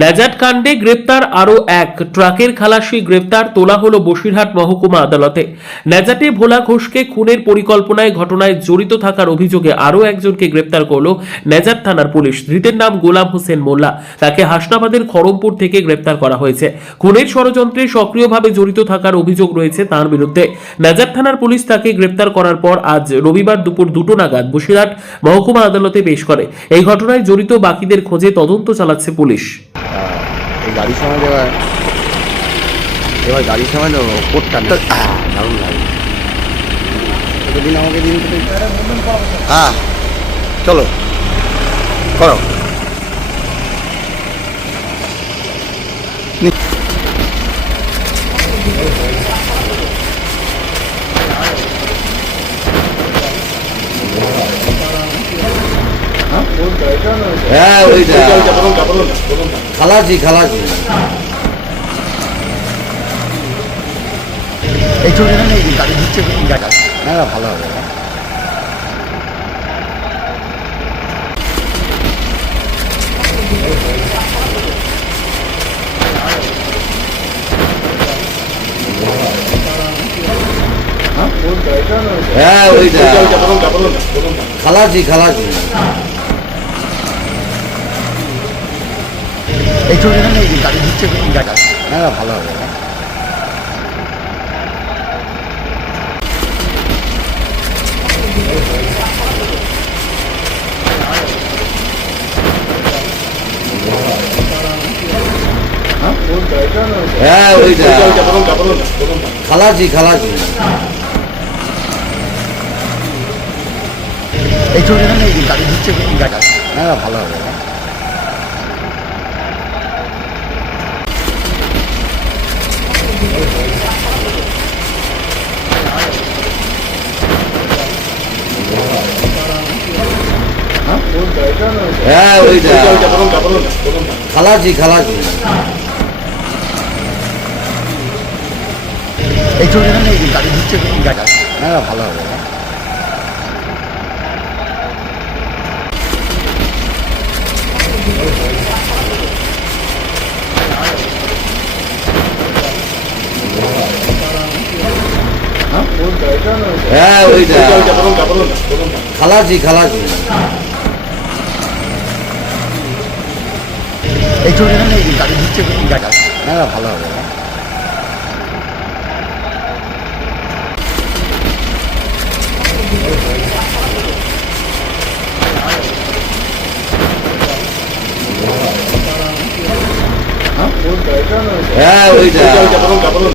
ন্যাজাট কাণ্ডে গ্রেপ্তার আরও এক ট্রাকের খালাসি গ্রেপ্তার তোলা হলো বসিরহাট মহকুমা আদালতে। ন্যাজাটে ভোলা ঘোষকে খুনের পরিকল্পনায় ঘটনায় জড়িত থাকার অভিযোগে আরও একজনকে গ্রেপ্তার করল ন্যাজাট থানার পুলিশ। ধৃতের নাম গোলাম হোসেন মোল্লা। তাকে হাসনাবাদের খড়মপুর থেকে গ্রেপ্তার করা হয়েছে। খুনের ষড়যন্ত্রে সক্রিয়ভাবে জড়িত থাকার অভিযোগ রয়েছে তার বিরুদ্ধে। ন্যাজাট থানার পুলিশ তাকে গ্রেপ্তার করার পর আজ রবিবার দুপুর 2টো নাগাদ বসিরহাট মহকুমা আদালতে পেশ করে। এই ঘটনায় জড়িত বাকিদের খোঁজে তদন্ত চালাচ্ছে পুলিশ। এই গাড়ির সময় এবার গাড়ির সময় তো কোটটা দারুণ লাগে। দিন আমাকে দিন হ্যাঁ চলো করো। হ্যাঁ ওইটা খালাসি খালাসি এই ছবিটা নেই গাড়ি দিচ্ছে হ্যাঁ ভালো হবে। হ্যাঁ ওইটা খালাসি খালাসি এই ছবিটা নেই গাড়ি দিচ্ছে হ্যাঁ ভালো হবে। হ্যাঁ ওইটা খালাসি খালাসি এই ছবিটা নেই গাড়ি দিচ্ছে হ্যাঁ ভালো হবে। হ্যাঁ ওইটা খালাসি খালাসি এই ছবিটা নেই গাড়ি দিচ্ছে হ্যাঁ ভালো হবে। হ্যাঁ ওইটা খালাসি খালাসি এই ছবিটা নেই গাড়ি দিচ্ছে হ্যাঁ ভালো হবে। হ্যাঁ ওইটা